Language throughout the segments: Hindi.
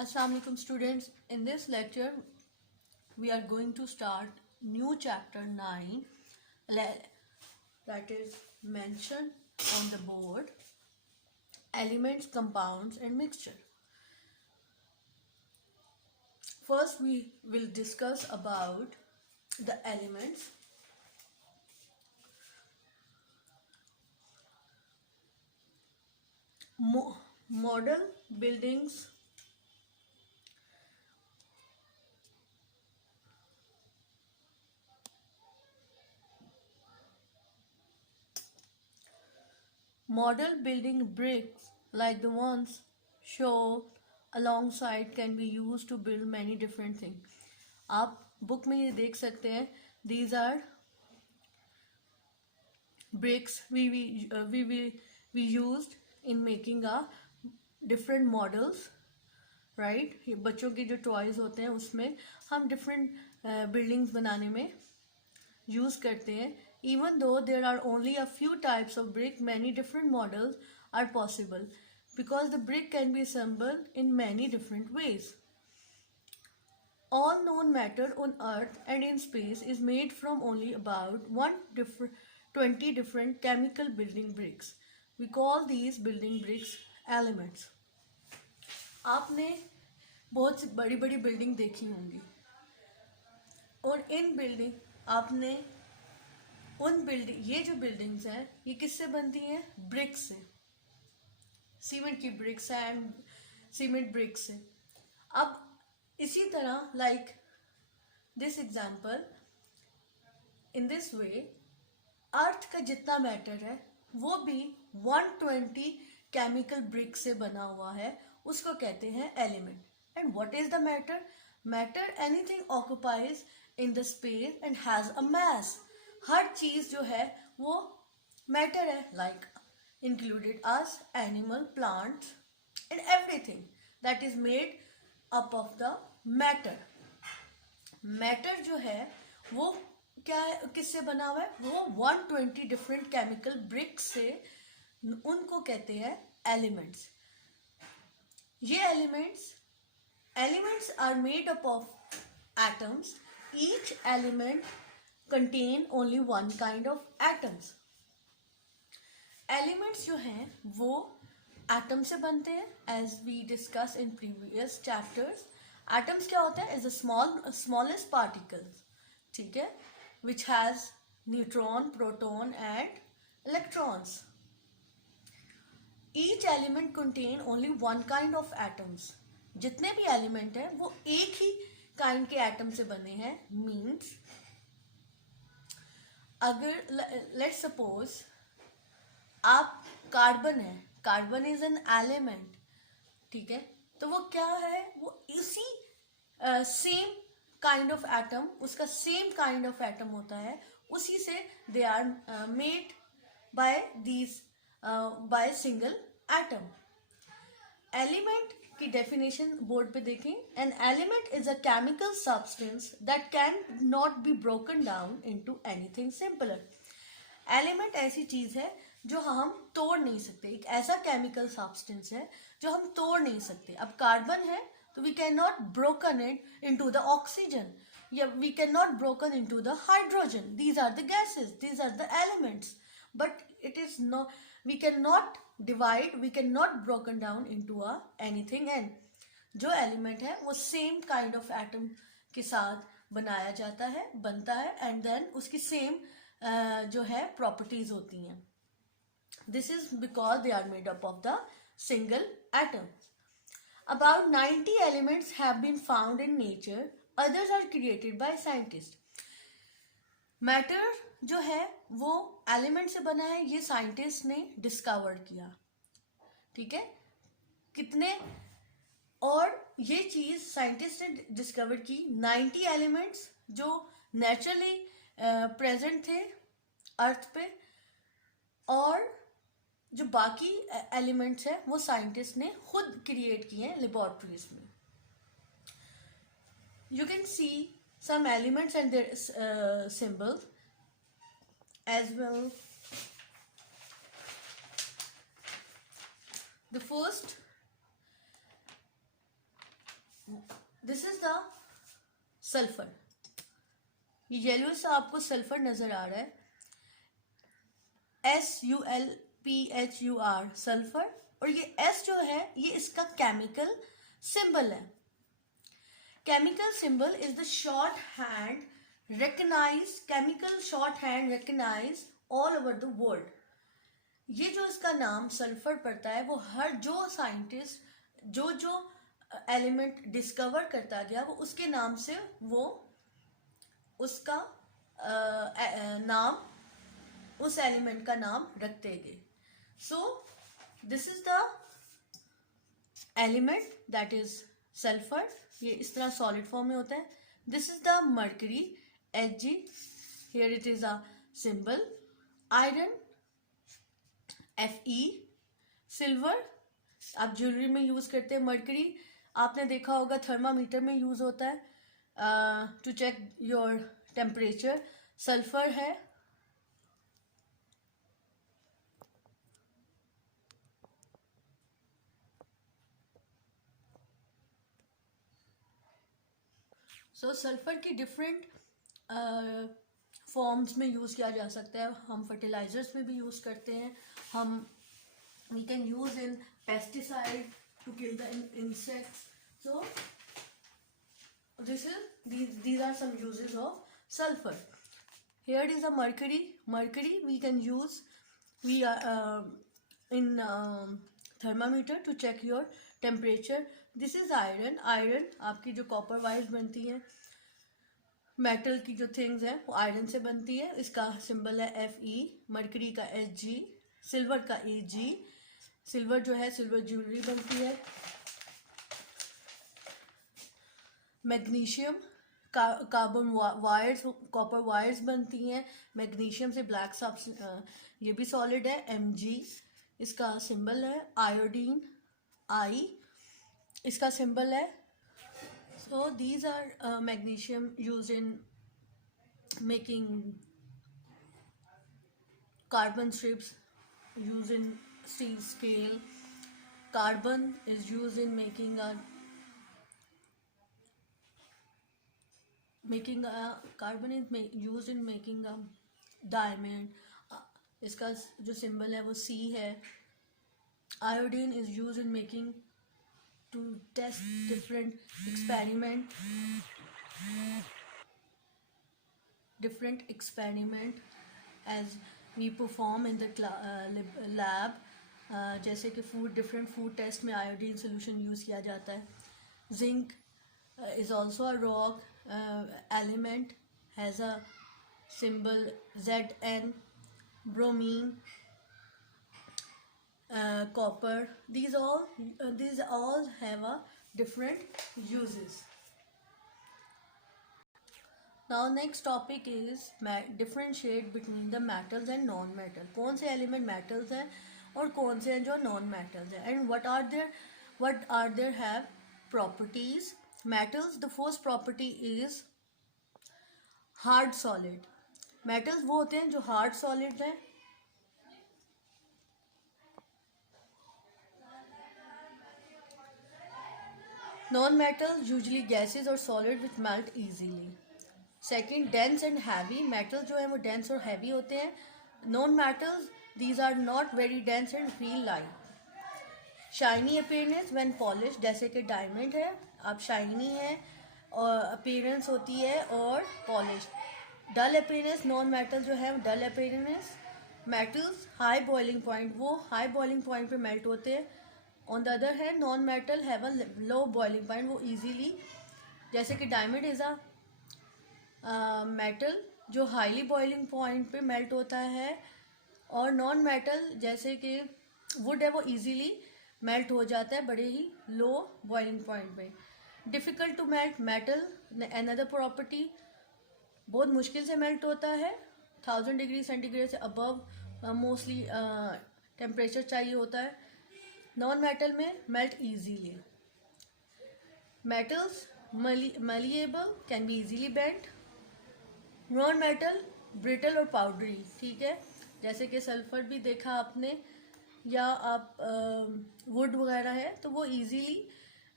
Assalamu alaikum students. In this lecture we are going to start new chapter 9 that is mentioned on the board, elements, compounds and mixture. First we will discuss about the elements. Model buildings Model building bricks like the ones shown alongside can be used to build many different things. आप बुक में ये देख सकते हैं. These are bricks we used in making a different models, right? बच्चों के जो टॉयज होते हैं उसमें हम different buildings बनाने में यूज करते हैं. Even though there are only a few types of brick, many different models are possible because the brick can be assembled in many different ways. All known matter on earth and in space is made from only about 20 different chemical building bricks. We call these building bricks elements. आपने बहुत सी बड़ी बड़ी बिल्डिंग देखी होंगी और इन बिल्डिंग आपने उन बिल्डिंग ये जो बिल्डिंग्स हैं ये किससे बनती हैं? ब्रिक्स से, सीमेंट की ब्रिक्स एंड सीमेंट ब्रिक्स से. अब इसी तरह like this example, in this way earth का जितना मैटर है वो भी 120 केमिकल ब्रिक से बना हुआ है, उसको कहते हैं element. And what is the matter? Matter anything occupies in the space and has a mass. हर चीज जो है वो मैटर है, like included us, animal, plants and everything that is made up of the matter. Matter जो है वो क्या है, किससे बना हुआ है? वो 120 डिफरेंट केमिकल ब्रिक्स से, उनको कहते हैं एलिमेंट्स. ये elements are made up of atoms. Each element contain only one kind of atoms. Elements जो हैं वो एटम से बनते हैं as we discussed in previous chapters. Atoms क्या होता है? Is the smallest particles, ठीक है, which has neutron, proton and electrons. Each element contain only one kind of atoms. जितने भी एलिमेंट हैं वो एक ही काइंड के एटम से बने हैं. मीन्स अगर लेट्स सपोज आप कार्बन है, कार्बन इज एन एलिमेंट, ठीक है, तो वो क्या है? वो इसी सेम काइंड ऑफ एटम, उसका सेम काइंड ऑफ एटम होता है, उसी से they are made by single atom. Element की डेफिनेशन बोर्ड पे देखें. An element is a chemical substance that can not be broken down into anything simpler. Element ऐसी चीज है जो हम तोड़ नहीं सकते, एक ऐसा केमिकल सब्सटेंस है जो हम तोड़ नहीं सकते. अब कार्बन है तो we can not broken it into the oxygen, या we can not broken into the hydrogen. These are the gases, these are the elements, but it is not, we can not divide, we can not broken down into a anything. And जो एलिमेंट है वो सेम काइंड ऑफ एटम के साथ बनाया जाता है, बनता है, एंड देन उसकी सेम जो है प्रॉपर्टीज होती हैं. This is because they are made up of the single atom. About 90 elements have been found in nature, others are created by scientist. Matter जो है वो एलिमेंट से बना है, ये साइंटिस्ट ने डिस्कवर किया, ठीक है, कितने, और ये चीज साइंटिस्ट ने डिस्कवर की 90 एलिमेंट्स जो नेचुरली प्रेजेंट थे अर्थ पे, और जो बाकी एलिमेंट्स है वो साइंटिस्ट ने खुद क्रिएट किए हैं लेबोरेटरीज में. You can see some elements and their symbols as well. The first this is the sulphur. ये येलो सा आपको सल्फर नजर आ रहा है, SULPHUR सल्फर, और ये S जो है ये इसका केमिकल सिंबल है। Chemical symbol is the short hand recognize, chemical short hand recognize all over the world. ये जो इसका नाम सल्फर पड़ता है वो हर जो साइंटिस्ट जो एलिमेंट डिस्कवर करता गया वो उसके नाम से वो उसका नाम, उस एलिमेंट का नाम रखते गए। So this is the element that is sulphur. ये इस तरह सॉलिड फॉर्म में होता है। This is the mercury Hg, here it is a symbol. Iron Fe, silver आप ज्वेलरी में यूज करते हैं। मर्करी आपने देखा होगा थर्मामीटर में यूज होता है to check your temperature. Sulphur है सल्फर की डिफरेंट फॉर्म्स में यूज़ किया जा सकता है। हम फर्टिलाइजर्स में भी यूज़ करते हैं। हम we can use in pesticide to kill the insects. So these are some uses of sulfur. Here is a mercury. Mercury we can use, we are in thermometer to check your temperature. This is iron. Iron आपकी जो कॉपर वायर्स बनती हैं, मेटल की जो थिंग्स हैं वो आयरन से बनती है। इसका सिंबल है Fe। मर्करी का Hg, सिल्वर का Ag। सिल्वर जो है सिल्वर ज्वेलरी बनती है। Magnesium carbon wires, copper wires बनती हैं। मैग्नीशियम से ब्लैक सब ये भी सॉलिड है Mg। इसका सिंबल है आयोडीन I, इसका सिंबल है। So these are magnesium use in making carbon strips, use in steel scale. Carbon is used in making a used in making a diamond. इसका जो सिंबल है वो C है। Iodine is used in making to test different experiment as we perform in the lab. जैसे कि डिफरेंट फूड टेस्ट में आयोडीन सोल्यूशन यूज़ किया जाता है। Zinc is also a rock element, has a symbol Zn. Bromine, copper, these all have a different uses. Now next topic is differentiate between the metals and non-metal. कौन से element metals हैं और कौन से हैं जो non-metals हैं, and what are their have properties. Metals, the first property is hard solid. Metals वो होते हैं जो hard solid हैं। Non-metals usually gases or solid which melt easily. Second, dense and heavy. Metals जो है वो dense और heavy होते हैं। Non-metals, these are not very dense and feel light. Shiny appearance when polished, जैसे कि diamond है, आप shiny है और appearance होती है और polished. Dull appearance, non-metal जो है dull appearance. Metals, high boiling point, वो high boiling point पे melt होते हैं। On the other hand, non-metal have a low boiling point, वो easily, जैसे कि diamond is a मेटल जो हाईली बॉइलिंग पॉइंट पे मेल्ट होता है, और नॉन मेटल जैसे कि वुड है वो इजीली मेल्ट हो जाता है बड़े ही लो बॉइलिंग पॉइंट पे। Difficult to melt metal, another property, बहुत मुश्किल से मेल्ट होता है। 1000 डिग्री सेंटीग्रेड से अबव मोस्टली टेम्परेचर चाहिए होता है। नॉन मेटल में melt easily. Metals malleable, can be easily bent. Non metal brittle और पाउडरी, ठीक है, जैसे कि सल्फर भी देखा आपने, या आप वुड वगैरह है तो वो इजीली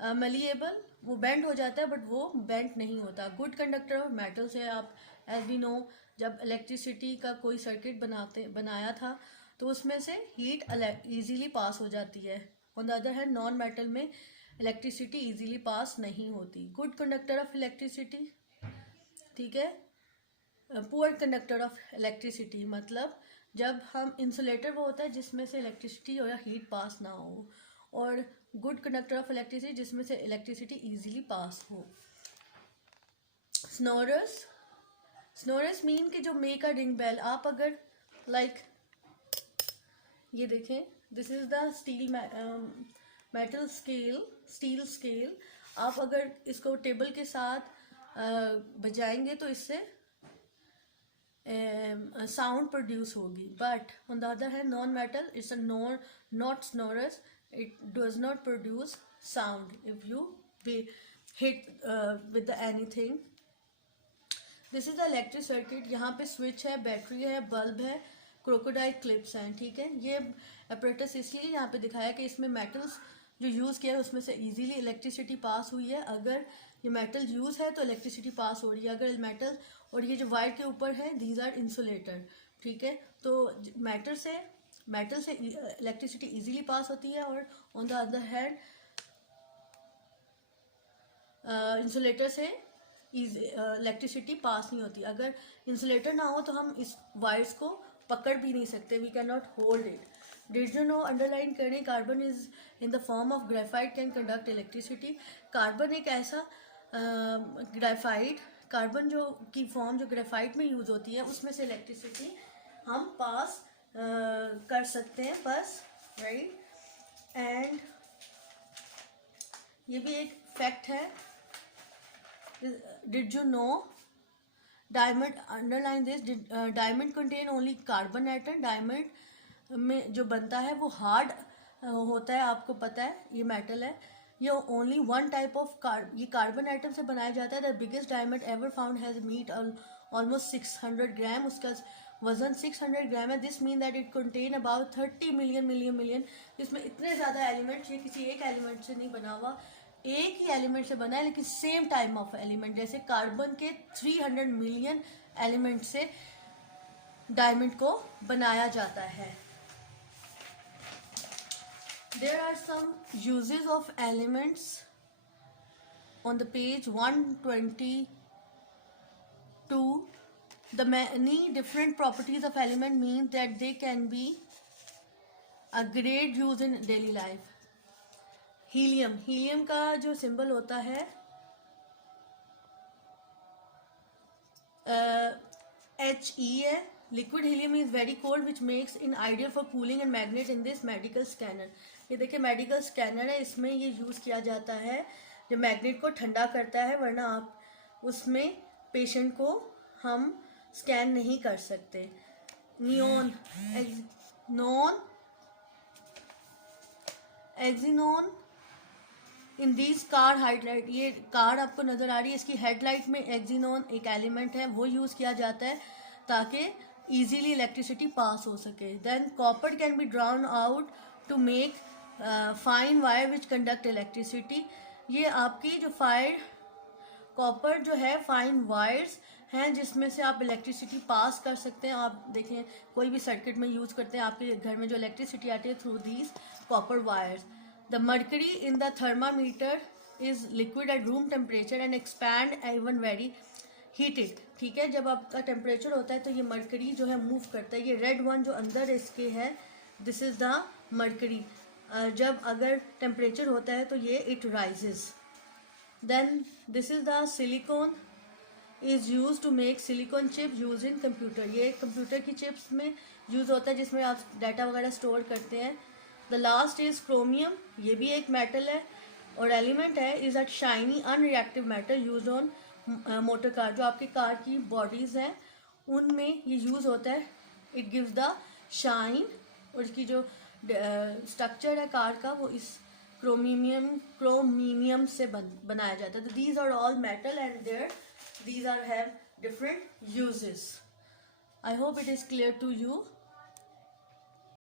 मलिएबल, वो बेंड हो जाता है बट वो बेंड नहीं होता। गुड कंडक्टर ऑफ मेटल्स है, आप एज वी नो जब इलेक्ट्रिसिटी का कोई सर्किट बनाया था तो उसमें से हीट इजीली पास हो जाती है। On the other hand non metal में इलेक्ट्रिसिटी इजीली पास नहीं होती। गुड कंडक्टर ऑफ इलेक्ट्रिसिटी, ठीक है। पुअर कंडक्टर ऑफ इलेक्ट्रिसिटी मतलब जब हम इंसुलेटर वो होता है जिसमें से इलेक्ट्रिसिटी या हीट पास ना हो, और गुड कंडक्टर ऑफ इलेक्ट्रिसिटी जिसमें से इलेक्ट्रिसिटी इजीली पास हो। स्नोरर्स, स्नोरर्स मीन कि जो मेक अ रिंग बेल, आप अगर लाइक ये देखें, this is the steel metal scale, steel scale, आप अगर इसको टेबल के साथ बजाएंगे तो इससे साउंड प्रोड्यूस होगी। But on the other hand non metal it's a not स्नोरस, it does not produce sound if you hit with anything. This is the electric circuit, यहाँ पे स्विच है, बैटरी है, बल्ब है, क्रोकोडाइल क्लिप्स हैं, ठीक है। ये अपरेटस इसलिए यहाँ पे दिखाया कि इसमें मेटल्स जो यूज़ किया है उसमें से इजीली इलेक्ट्रिसिटी पास हुई है। अगर ये मेटल यूज़ है तो इलेक्ट्रिसिटी पास हो रही है। अगर मेटल और ये जो वायर के ऊपर है दीज आर इंसुलेटर, ठीक है। तो मेटल से इलेक्ट्रिसिटी इजीली पास होती है, और on the other hand insulator से इलेक्ट्रिसिटी पास नहीं होती। अगर इंसुलेटर ना हो तो हम इस वायर्स को पकड़ भी नहीं सकते, we can not hold it. Did you know, underline करें, carbon is in the form of graphite can conduct electricity. Carbon एक ऐसा ग्रेफाइट, कार्बन जो की फॉर्म जो ग्रेफाइट में यूज होती है उसमें से इलेक्ट्रिसिटी हम पास कर सकते हैं बस, राइट। एंड ये भी एक फैक्ट है, did you no, diamond, underline this, diamond contain only carbon atom. Diamond में जो बनता है वो हार्ड होता है, आपको पता है, ये मेटल है। ये ओनली वन टाइप ऑफ ये कार्बन आइटम से बनाया जाता है। The biggest diamond ever found has meet almost 600 gram, उसका वजन 600 ग्राम है। This mean that it contain about 30 million. इसमें इतने ज़्यादा एलिमेंट्स, ये किसी एक एलिमेंट से नहीं बना हुआ, एक ही एलिमेंट से बना है लेकिन सेम टाइम ऑफ एलिमेंट। जैसे कार्बन के 300 मिलियन एलिमेंट से डायमंड को बनाया जाता है। There are some uses of elements on the page 122. The many different properties of element means that they can be a great use in daily life. Helium, helium का जो symbol होता है He है। Liquid helium is very cold which makes it ideal for cooling and magnet in this medical scanner. ये देखिए मेडिकल स्कैनर है, इसमें ये यूज़ किया जाता है जो मैग्नेट को ठंडा करता है, वरना आप उसमें पेशेंट को हम स्कैन नहीं कर सकते। Neon, xenon in these car headlight, ये कार आपको नज़र आ रही है, इसकी हेडलाइट में एक्सिनोन एक एलिमेंट है, वो यूज़ किया जाता है ताकि ईजीली इलेक्ट्रिसिटी पास हो सके। Then copper can be drawn out to make fine wire which conduct electricity. ये आपकी जो कॉपर जो है फाइन वायर्स हैं जिसमें से आप इलेक्ट्रिसिटी पास कर सकते हैं। आप देखें कोई भी सर्किट में यूज़ करते हैं, आपके घर में जो इलेक्ट्रिसिटी आती है through these copper wires. The mercury in the thermometer is liquid at room temperature and expand even very heated, ठीक है। जब आपका टेम्परेचर होता है तो ये मर्करी जो है मूव करता है। ये रेड वन जो अंदर इसके है, दिस इज द मर्करी। जब अगर टेम्परेचर होता है तो ये it rises. Then this is the silicon is use to make silicon chip use in computer. ये कंप्यूटर की चिप्स में यूज होता है जिसमें आप डाटा वगैरह स्टोर करते हैं। द लास्ट इज क्रोमियम, ये भी एक मेटल है और एलिमेंट है। Is a shiny unreactive metal use on motor car, जो आपकी कार की बॉडीज हैं उनमें ये यूज होता है। इट गिव्स द शाइन, और इसकी जो स्ट्रक्चर है कार का वो इस क्रोमीनियम से बनाया जाता है। तो these are all metal and there these are have different uses. I hope it is clear to you.